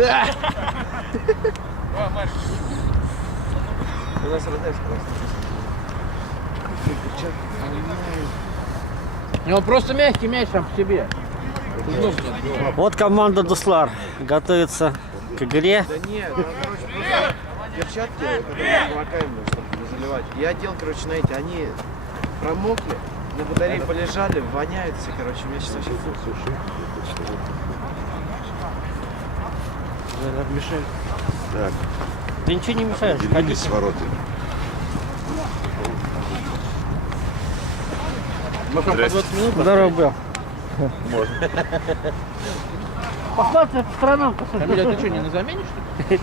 Да! У нас Родецк Он просто мягкий мяч сам по себе. Вот команда Дуслар готовится к игре. Да нет, ну, короче, просто перчатки, которые промокаемые, чтобы не заливать. Я одел, короче, на эти, они промокли, на батарее полежали, воняют все, короче, у меня сейчас вообще суши. Мешает. Так, Ты ничего не мешаешь. делились с воротами. Мы по 20 минут. Здорово был. Можно. Посмотрите по сторонам. Камиля, ты что, не на замене, что ли?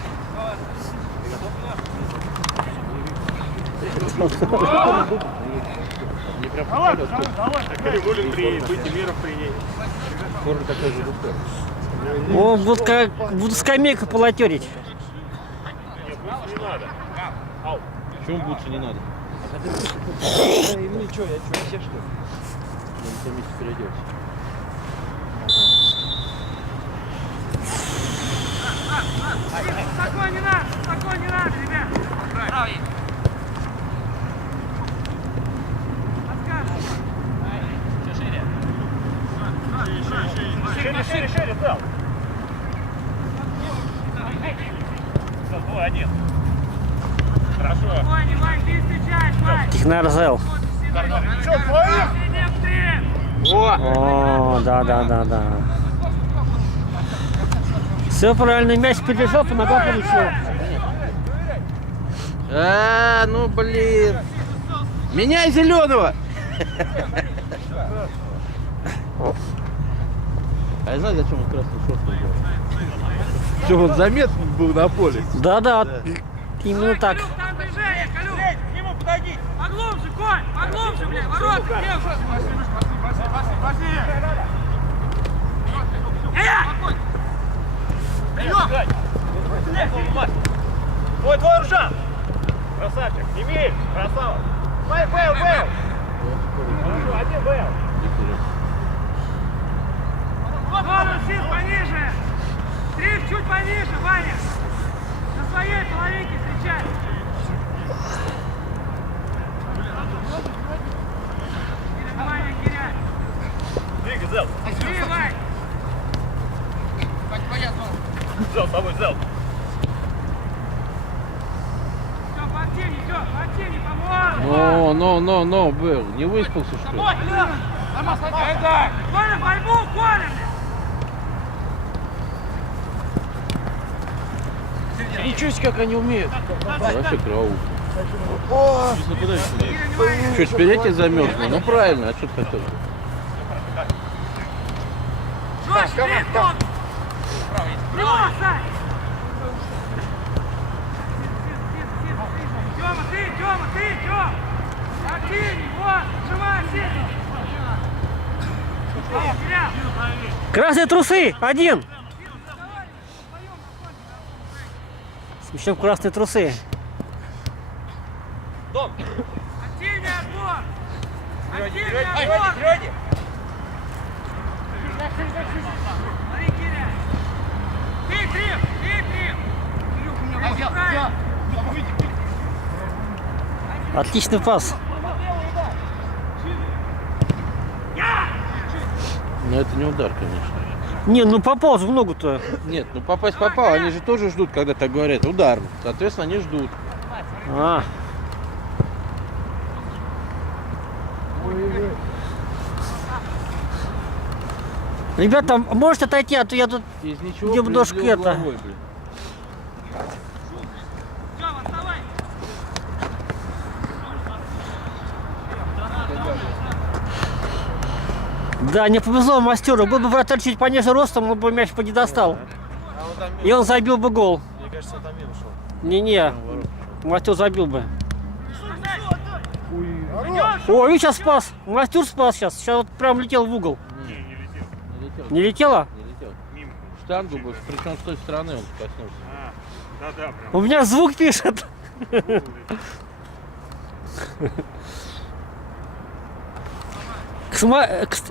Не прям попадет. Волен быть меров принять. Скоро такой же дух. О, буду скамейку полотерить. Не надо. Почему бутсы не надо? Ну и что, я что, все что ли? Надо все вместе переодеться. Спокойно, не надо, ребят. Шире, Сэл. Все, один. Хорошо. Вань, Вань, ты встречаешь, Вань. Технарзел. Че, твоих? О, да. Все правильно, мяч перележал, по ногам получил. Ну блин. Меняй зеленого! А я знаю, зачем он красный шорт делал? Чтобы он заметный был на поле. Да, именно так. Там движение, Калюк. К нему подойди. Поглубже, Коль, поглубже, блядь, ворота, девушка. Твой Рушан. Красавчик. Эмиль, красава. Бэйл. Хорошо, один Бэйл. Ладно, Сил, пониже. Дрифт чуть пониже, Ваня. На своей половинке встречай. Ваня, Киря. Двигай, Зел. Ты, Вань. Зел, с тобой, Зел. Все, по тени, поможешь. Но, был. Не выспался, что ли? Коля, борьбу, Коля, блядь. Ничего себе, как они умеют. Вообще караул. Что, теперь я тебя замерзну? Ну правильно, а что ты хотел? Жестче, дрифт, ног. Прямо, Сань. Тёма, Тёма. Активней, вот, сжимай сильно. Киря. Красные трусы, один. С мячом красные трусы. Активнее отбор. Активнее отбор. Смотри, Киря. Ты, дрифт. Кирюх, у меня вот правильно. Отличный пас. Но это не удар, конечно. Не, ну пополз в ногу-то. Нет, ну попасть попал, они же тоже ждут, когда так говорят, удар. Соответственно, они ждут. А. Ребята, можете отойти, а то я тут Из ничего немножко привезли это. угловой, блин. Тёма, вставай. Да, не повезло мастеру. Был бы вратарь чуть пониже ростом, он бы мяч не достал. И он забил бы гол. Мне кажется, он там мимо шел. Не-не, мастер забил бы. Ой, и сейчас спас. Мастер спас сейчас. Сейчас вот прям летел в угол. Не летел. Не летело? Не летел. Штангу бы, причем с той стороны он коснулся. Да, прям. У меня звук пишет.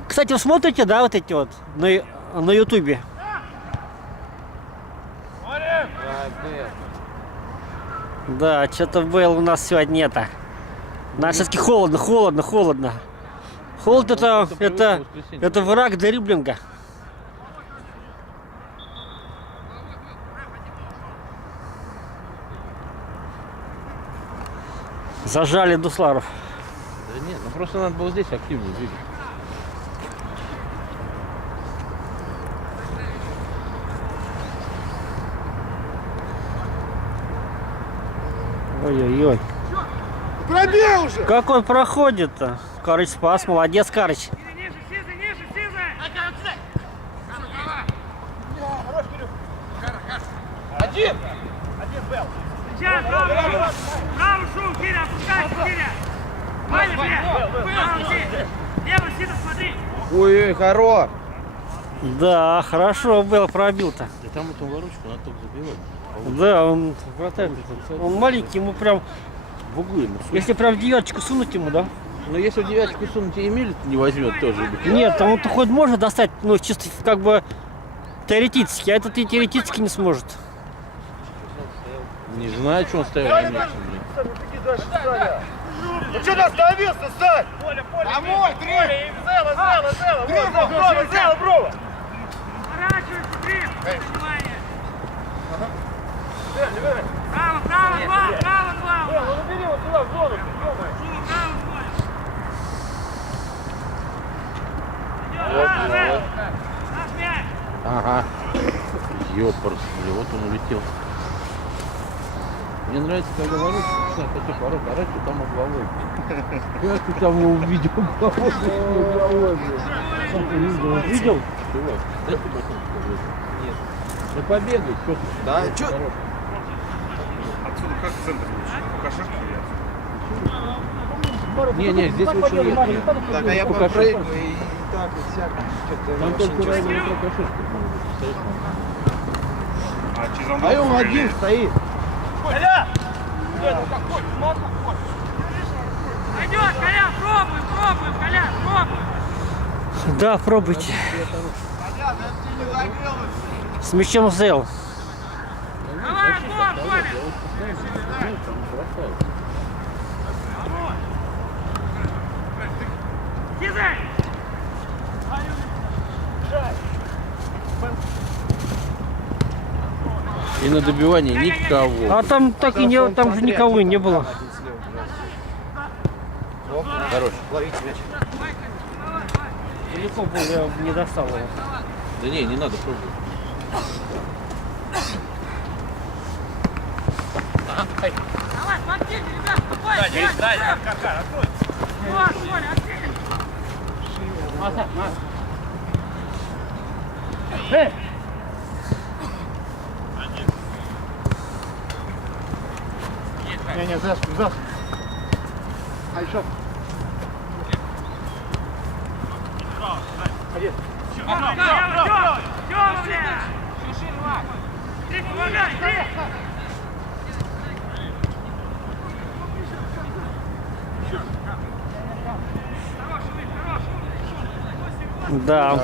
Кстати, вы смотрите, да, вот эти вот на ютубе? Да, что-то было у нас сегодня это. Нас все-таки холодно. Холод это враг дриблинга. Зажали Дусларов. Да нет, ну просто надо было здесь активнее двигаться. Ой-ой-ой. Пробей уже! Как он проходит-то? Карыч спас, молодец, Карыч. Ниже, Сиза! Один Белл. Встречай, право шум, Киря, опускайся, Киря! Ваня, право Сиза! Лево, Сиза, смотри! Ой-ой, хорош! Да, хорошо был, пробил-то. Да там эту ворочку надо только забивать. Да, он вратарь. Он маленький, ему прям, В углу ему. если прям девяточку сунуть ему, да? Но если в девятку сунуть и Эмиль не возьмет тоже. Нет, там он-то хоть может достать, ну, чисто как бы теоретически, а этот и теоретически не сможет. Не знаю, что он стоял на месте. Ну что ты остановился, Сань? Поле, домой, три! Зела, Брова! Поворачивайся, Дрим! Внимание! Право, два! Ну набери вот сюда, в зону, Право, двое! Идет, Дрим! Наш мяч! Ага. Ёпарс, вот он улетел. Мне нравится, когда ворот, начинают таких ворот орать, что там угловой. Как ты там его увидел? Угловой, блин. Видел? Чего? Дай ты ботинки, блин. Нет. Да побегай, что ты? Да, чё? Отсюда как центр лучше? По кошачку Не, здесь лучше нет. Так, а я Покажи. попрыгаю и так, и всяко. Что-то Там вообще только ничего. ранее кошечка. А через А он один стоит. Коля! Пойдет, Коля, пробуем, Коля, пробуем! Да, пробуйте. С мячом взял. Давай, отбор, Коля! Сизай! И на добивание никого. А там так и не, там же никого и не было. Хорош. Ловите мяч. Далеко был, я не достал его. Да не надо пробовать. Давай, смотрите, ребят, спокойно! Дай, Каркар, открой! Вот, Коля, отсели! Не, за спину. А еще. Тёма, бля! Ты помогай, ты! Да.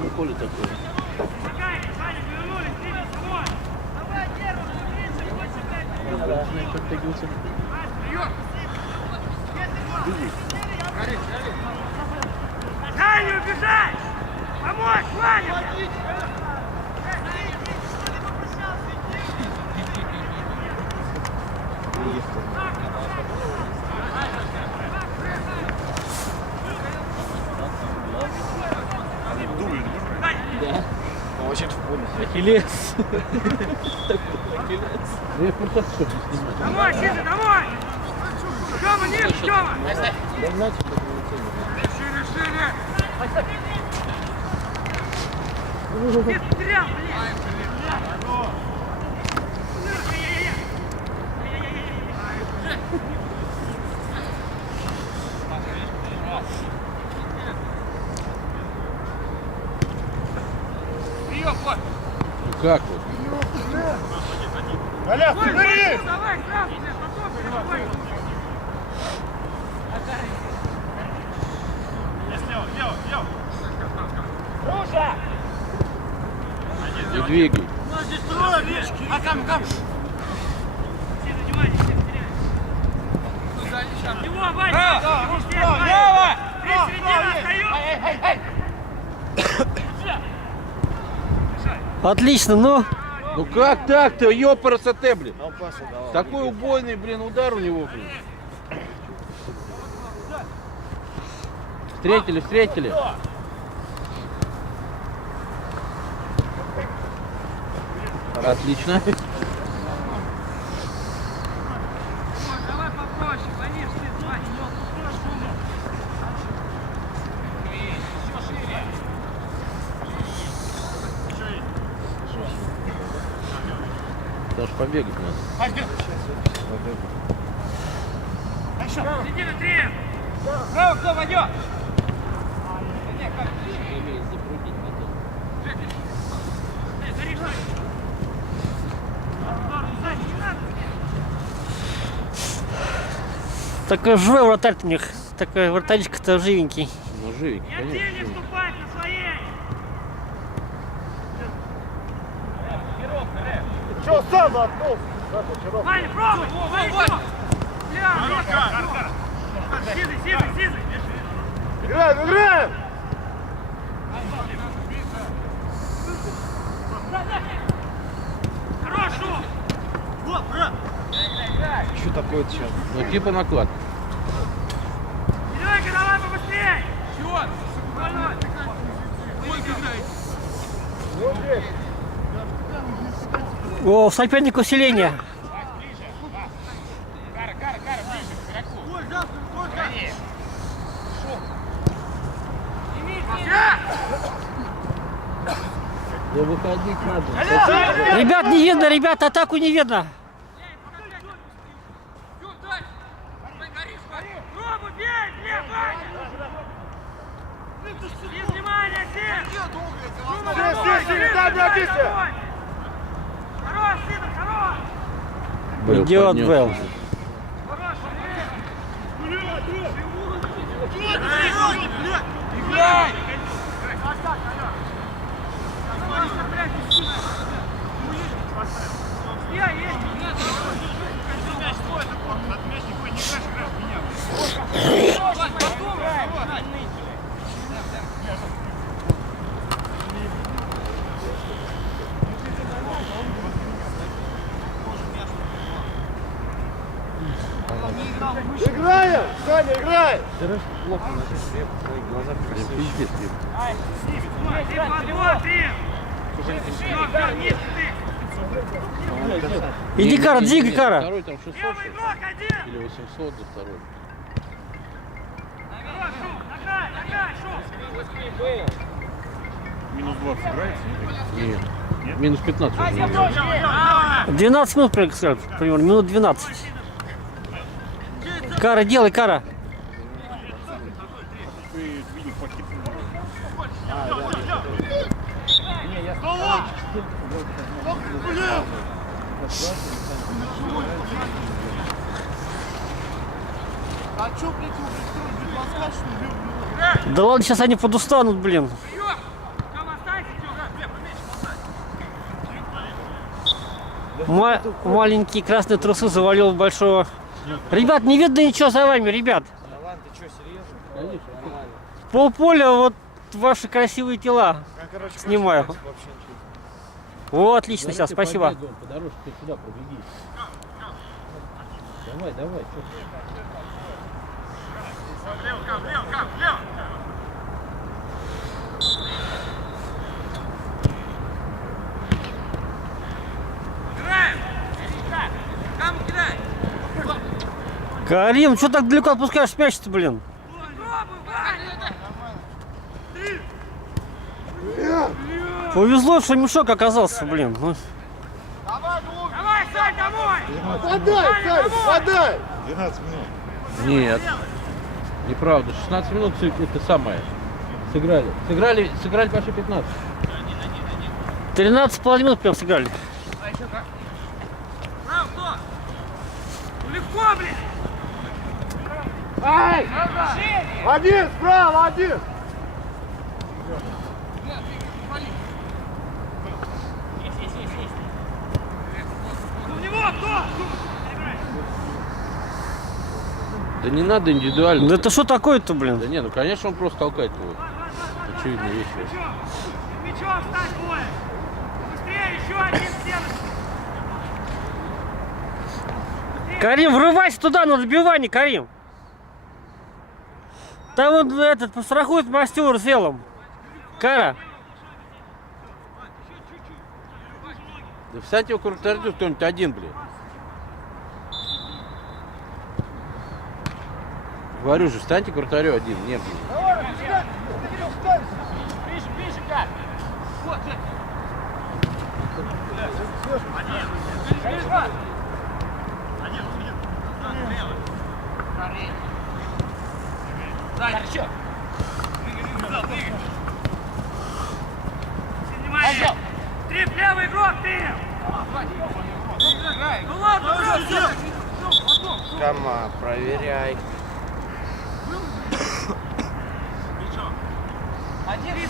Ну, Коля такой. Помогай, Саня, повернулись, двигайся, домой! Начинает подтягиваться. Дай не убежать! Помочь, Ваня! Очень в поле. Ахиллес. Я просто что снимать. Домой, Сиза, домой! Тёма, ниже, Тёма! Да иначе как не Шире, шире! Ты потерял, блин! Ну как вот? Коля, Давай, смотри! давай, сразу, блин, потом переходим. Не двигай. Его, Ваня! Его здесь, Ваня! Три середины остаются! Отлично, ну. Ну как так-то, ёпарасоте, блин. А он пасу давал. Такой убойный, блин, удар у него, блин. Встретили, встретили. Отлично. Давай попроще, Ваниш, ты, Ваня! Даже побегать надо. Середина, три! Право, кто пойдет? Такой живой вратарь-то у них. Такой вратаричка-то живенький. Ну, живенький, Не конечно. активнее вступать на своей! Че, сам отнулся? Ваня, пробуй! Ваня, Сизый, сизый, сизый! Играем, играем! Хорошо! Что такое сейчас? Ну, типа наклад. Серега, давай побыстрее! Чего? О, в соперника усиление. Да выходить надо. Ребят, не видно, ребят, атаку не видно. Пробуй, бей, бей, Ваня! Без внимания, Сидор, не обидься! Хорош, Сидор, хорош! Идиот был. Играй! Я есть! Играем! Саня, играй! Пиздец, Иди, Кара, двигай, Кара. Второй там 600 Левый игрок один! или 800 за второй. Награй, награй, шо! Нет. Минус 15 уже. 12 минут, примерно, минут 12. Кара, делай, Кара. А че, блядь, уже строить что ли? Да ладно, сейчас они подустанут, блин. Там останься, Маленькие красные трусы завалил большого. Ребят, не видно ничего за вами, ребят. Да ладно, ты что, серьезно? Конечно. Полполя вот ваши красивые тела. Короче, Снимаю. вообще ничего. О, отлично, сейчас, спасибо. По дорожке сюда пробеги. Давай, давай. Чё? Кому кидай? Карим, что так далеко отпускаешь мяч-то, блин? Повезло, что мешок оказался, блин. Ну, Давай, Сань, домой! Подай, Саня, подай! Нет. Неправда. 16 минут это самое. Сыграли почти 15. 13,5 минут прям сыграли. Право, кто? Легко, блин! Ай! Один, справа, один! У него кто? Да не надо индивидуально. Да это что такое-то, блин? Да не, ну конечно он просто толкает его. Очевидная вещь. Мячом встать, Коля! Быстрее, еще один сделай! Карим, врывайся туда на добивание, Карим. Там вот этот пострахует мастер зелом. Кара. Да встаньте вокруг вратаря кто-нибудь один, блин. Говорю же, встаньте к вратарю один. Нет, блин. Внимание! Три в левый игрок, ты! Ну ладно, брат! Кама, проверяй. Три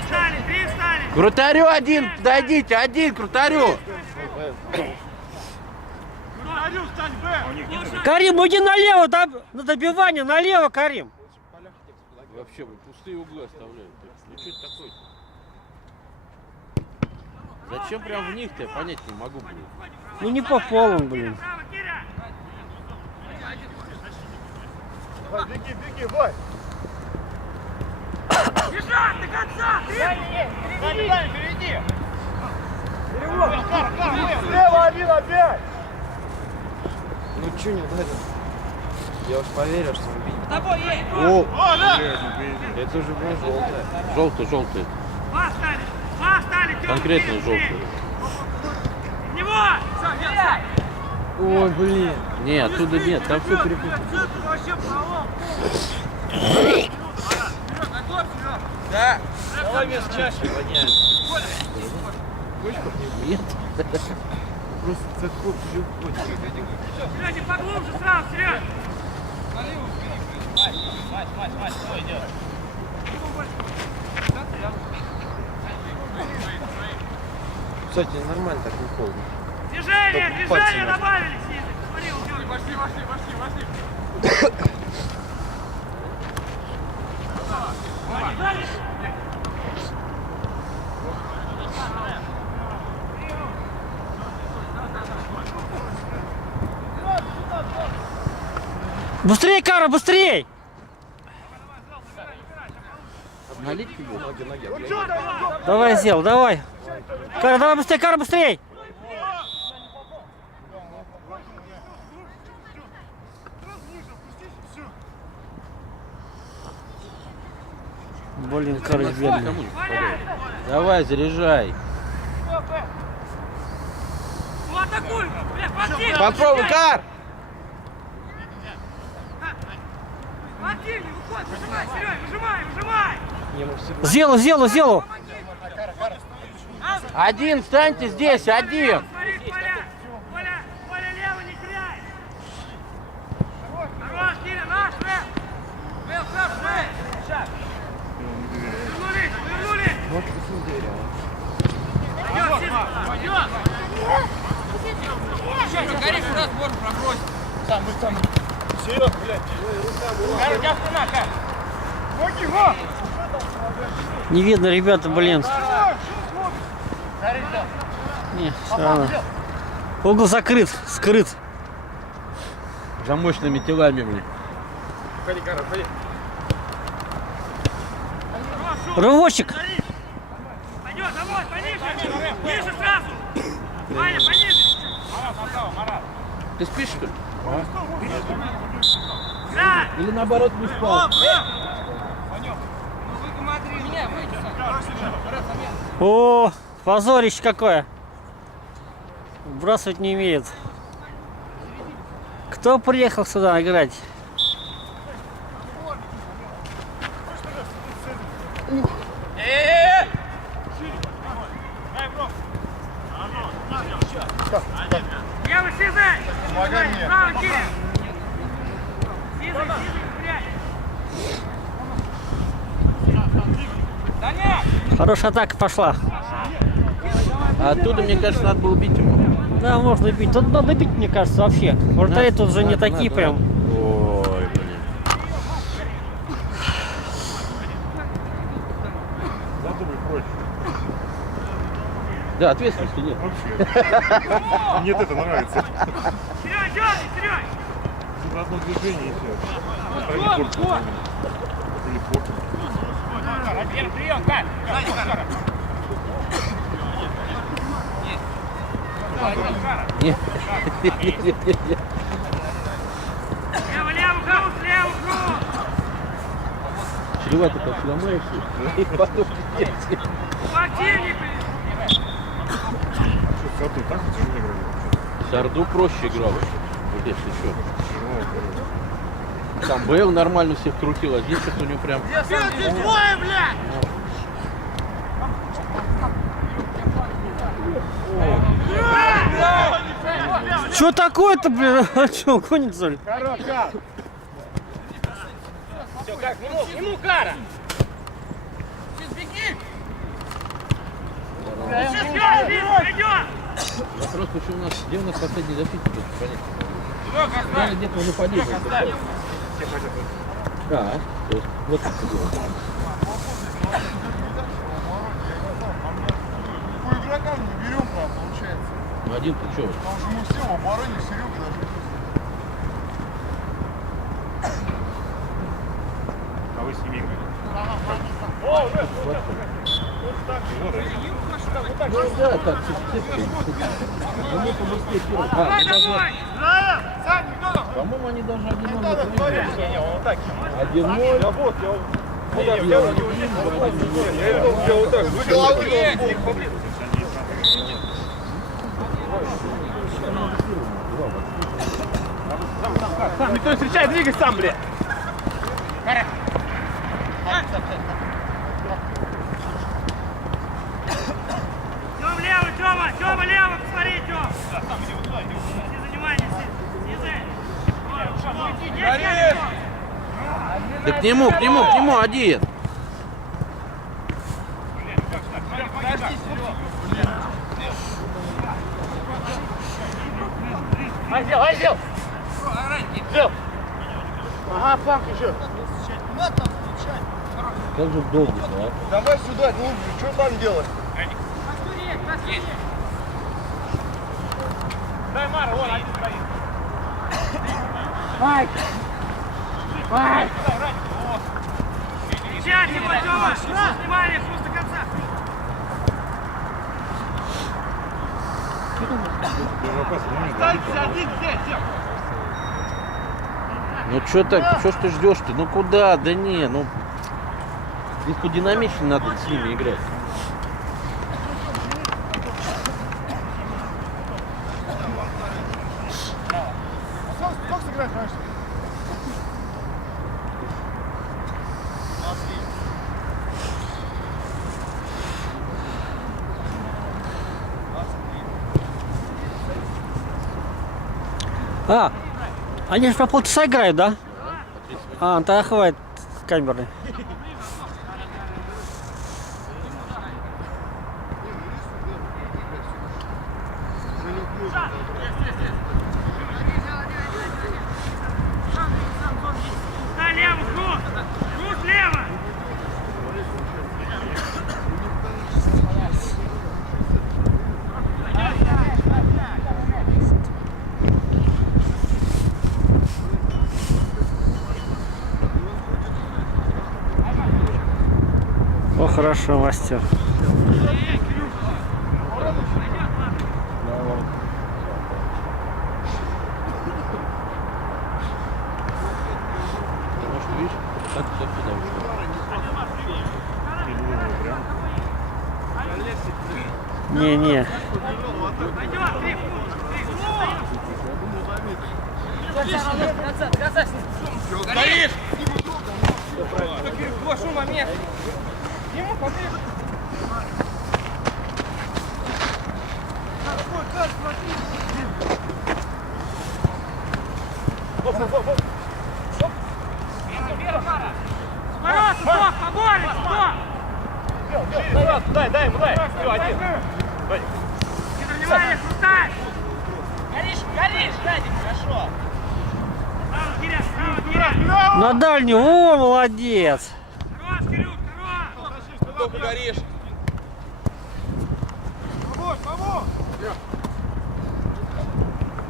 встали! К вратарю один, подойдите, один к вратарю. Карим, уйди налево, на добивание, налево, Карим. Вообще, вы пустые углы оставляют. Ну что это такое? Зачем прям в них-то? Я понять не могу, блин. Ну не попал он, блин. Право, Киря! Беги, беги, Вань. Бежать до конца! Дань, впереди. Слева один опять. Ну что не ударил? Я уж поверил, что он бить. С тобой есть! О, О, да! это уже было желтое. Желтый. Два встали! Тём, Конкретно быстрее, желтый. быстрее. В него! Стреляй! Ой, блин. Не, оттуда нет, там все перепутано. Вообще пролом! Давай вес чаще воняет. Нет. Просто такой любовь. Серёня, поглубже сразу, Серёж! Кстати, нормально так не холодно. Движение Только пальцы добавили, снизу! Смотри, уйдёт. Пошли! Быстрей, Кара, быстрей! Налить тебе? Давай, Зел, давай. Кара, давай быстрей, Кара, быстрей! Блин, Кара бедный. Давай, заряжай. Ну атакуй! Бля, противник! Попробуй, Кар! Противник, выходит, выжимай, Серёж, выжимай! Зелу! Один, встаньте здесь, один. Смотри, Коля, лево не теряй! Хорош, Киря, наш, Был, шаг! Вернулись! Пойдёт! Гори сюда, сбор пробрось! Там. Серег, блядь. Кар, у тебя спина, Кар. Ноги, во! Не видно, ребята, блин. Не, все равно. Угол закрыт, скрыт. За мощными телами, блин. Ходи, Кар, ходи. Рывочек. Пойдёт, домой, пониже! Ниже сразу! Ваня, пониже! Ты спишь, что ли? Да! Или наоборот не спал? О, позорище какое. Бросать не имеет. Кто приехал сюда играть? Левый, Сизый! Помогай мне. Право, Киря! Сизый, прячь! Хорошая атака пошла. А оттуда, мне кажется, надо было бить его. Да, можно бить. Тут надо бить, мне кажется, вообще. Вратари тут же не такие прям. Ой. проще. Да, ответственности нет. Нет, это нравится. Серёг, дёрни, Серёг! Тут одно движение и все. Или порт. Прием, Кать! Нет. Лево, лево, круг, лево, круг! Чревато как сломаешься. И потом пиздец. Поактивнее, блин! Что, Саду так тяжело играли? Сарду проще играл. Если что. Тяжело, короче. Там Бейл нормально всех крутил, а здесь что-то у него прям... Здесь двое, блядь! Что такое-то, блин? А что, гонится ли? Все, как, ему кара! Сейчас беги! Пойдем! Вопрос, почему у нас... Где у нас последний защитник? Понятно. Где-то уже полезет. Да, то есть вот так и делать. По игрокам не берем, получается. Ну один-то что? Потому что мы все в обороне, Серега даже. А вы с ними играете? Ну да, так, цепкой. Ну мы побыстрее первый. Давай, давай! По-моему, они даже 1-0 проиграли. 1-0. Сам, никто не встречает, двигай сам, блядь! Тёма лево, Тёма! Тёма лево, посмотри, Тём! Не занимай, не снизу! Да к нему один. Айзел! Ага, Панк еще! Как же долго, а? Давай сюда, глубже, что там делать? Дай Мара, вон один стоит! Сейчас, не Тёма! Внимание, хруст до конца! Останься один здесь! Ну что так, что ж ты ждешь-то? Ну куда? Да не, ну... Здесь подинамичнее надо с ними играть. Как сыграть, знаешь? А, они же по полчаса играют, да? А, тогда хватит камеры. Да, лево, круг! Круг лево! О, хорошо, мастер. Может, видишь, так сюда ушло. Не. Пойдет, три, Горишь! Какой момент! Ему поближе! Ворот, стоп, поборись, стоп! Дай ему, дай. Все, один. Внимание, хрусталь! Горишь, Радик, хорошо. Право, Киря, право, Киря! На дальнюю, о, молодец. Хорош, Кирюк, хорош! Только горишь.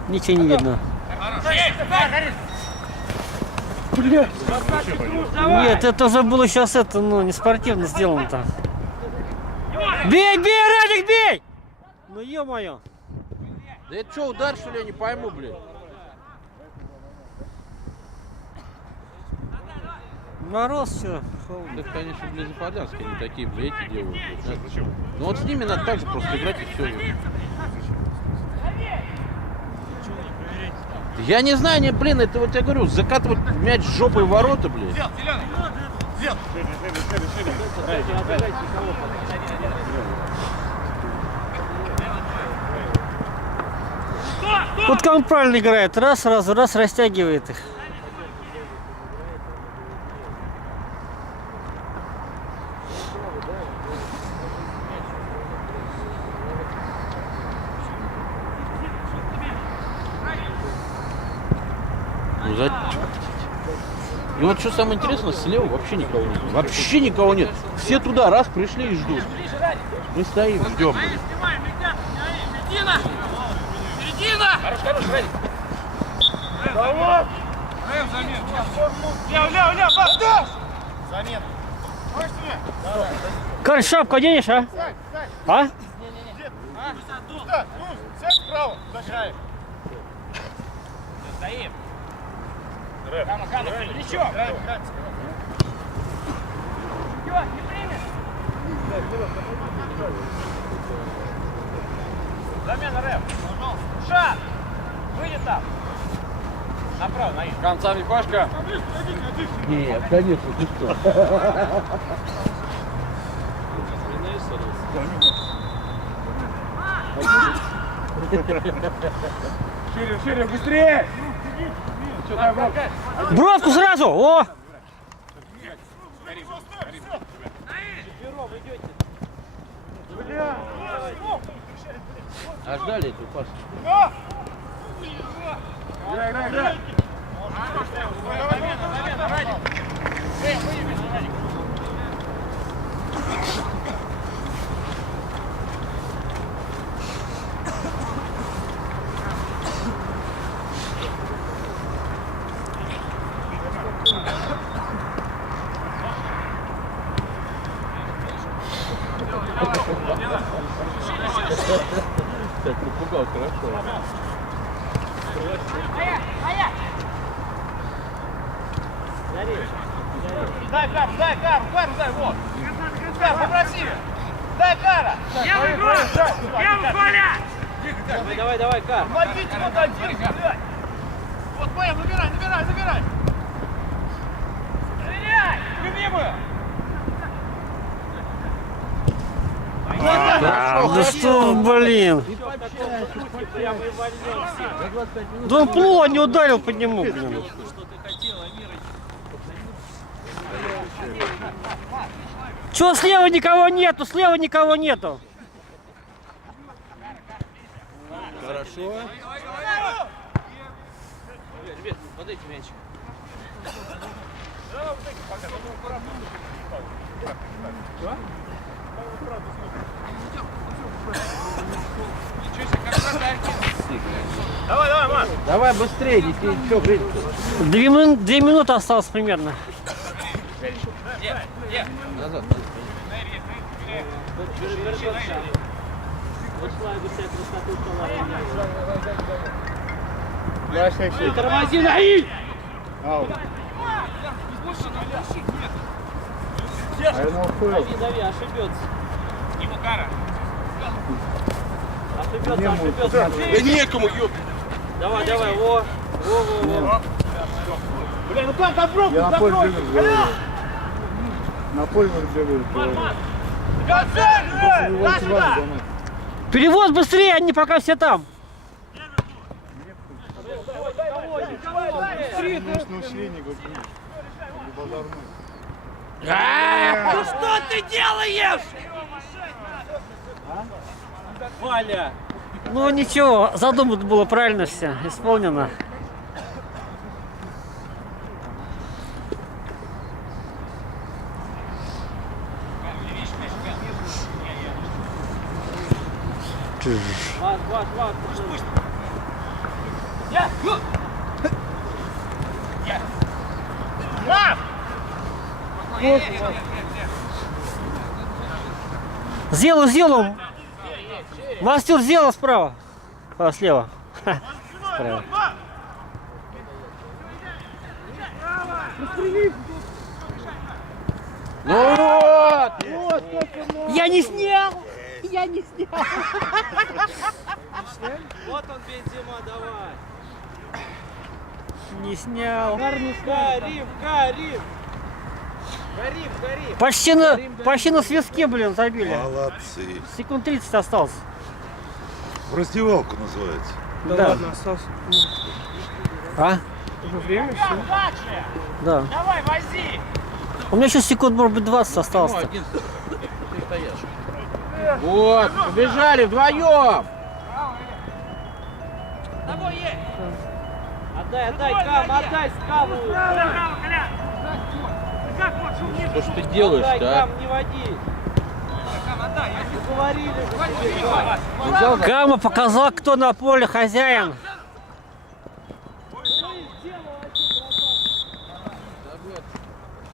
Ничего не видно. Нет, это уже было сейчас это, ну, не спортивно сделано-то. Бей, бей, Радик, бей! Ну ё-моё. Да это что, удар, что ли, я не пойму, блин. Мороз все. Это, конечно, блин, западянские, они такие, блин, эти делают. Блин. Ну вот с ними надо так же просто играть и все. Я не знаю, не, блин, это вот я говорю, закатывать мяч жопой в ворота, блин. Вот как он правильно играет. Раз, растягивает их. Ну, и вот что самое интересное, слева вообще никого нет. Вообще никого нет. Все туда, раз, пришли и ждут. Мы стоим, ждем, блин. Середина! Середина! Хорош, Радик. Давай! Замет. Лев, Богдан! Замет. Карл, шапку оденешь, а? А? Сядь справа, зажай. Стоим. Кама, Плечо. Не примешь? Замена, Рэп. Шаг. Выйди там. Направо, Наиль. Концами Пашка. Нет, конечно, ты что? Шире, быстрее! Бровку сразу! О! А ждали эту пасу. Играй. Замена, Радик. Выйди, Радик. Так, напугал, хорошо. Дай Кару, вот. Кар, попроси. Дай Кара. Я выиграю! Давай, Кар. Ловите вот один, блядь. Вот, Бэм, набирай. Проверяй! Любимую. Да что, блин. Да он плохо не ударил по нему, блин. Че, слева никого нету? Хорошо. Ребят, подайте мячик. Давай, Маш. Давай быстрее, детей, что греть-то? 2 минуты осталось примерно. Назад. Тормози, Наиль! Дави, ошибется. Ему Кара. Ошибется. Да некому, ёб. Давай, во. Блин, ну как добро, закрой. На поле бегают. Сюда! Перевод быстрее, они пока все там. Конечно, усиление базарное. Ну что ты делаешь? Валя. Ну ничего, задумано было правильно все, исполнено. Сделал. Мастер сделал справа. Слева. Ха, справа. Ну вот! Я не снял! Вот он, Бензима, давай. Не снял. Карим. Почти на свистке, блин, забили. Молодцы. Секунд 30 осталось. В раздевалку называется. Да. Ладно, осталось. А? Уже время, все. Да. Давай, вози. У меня еще секунд, может быть, 20 осталось. Ну, один ты стоишь. Вот, побежали вдвоем. Тобой есть. Отдай, Кам, отдай скалу. Браво, Коля! Как вот, что вниз? Что ж ты Отдай, делаешь-то, а? Кам, не води. Говорили же тебе, Кам. Взял за- Кама показал, кто на поле хозяин.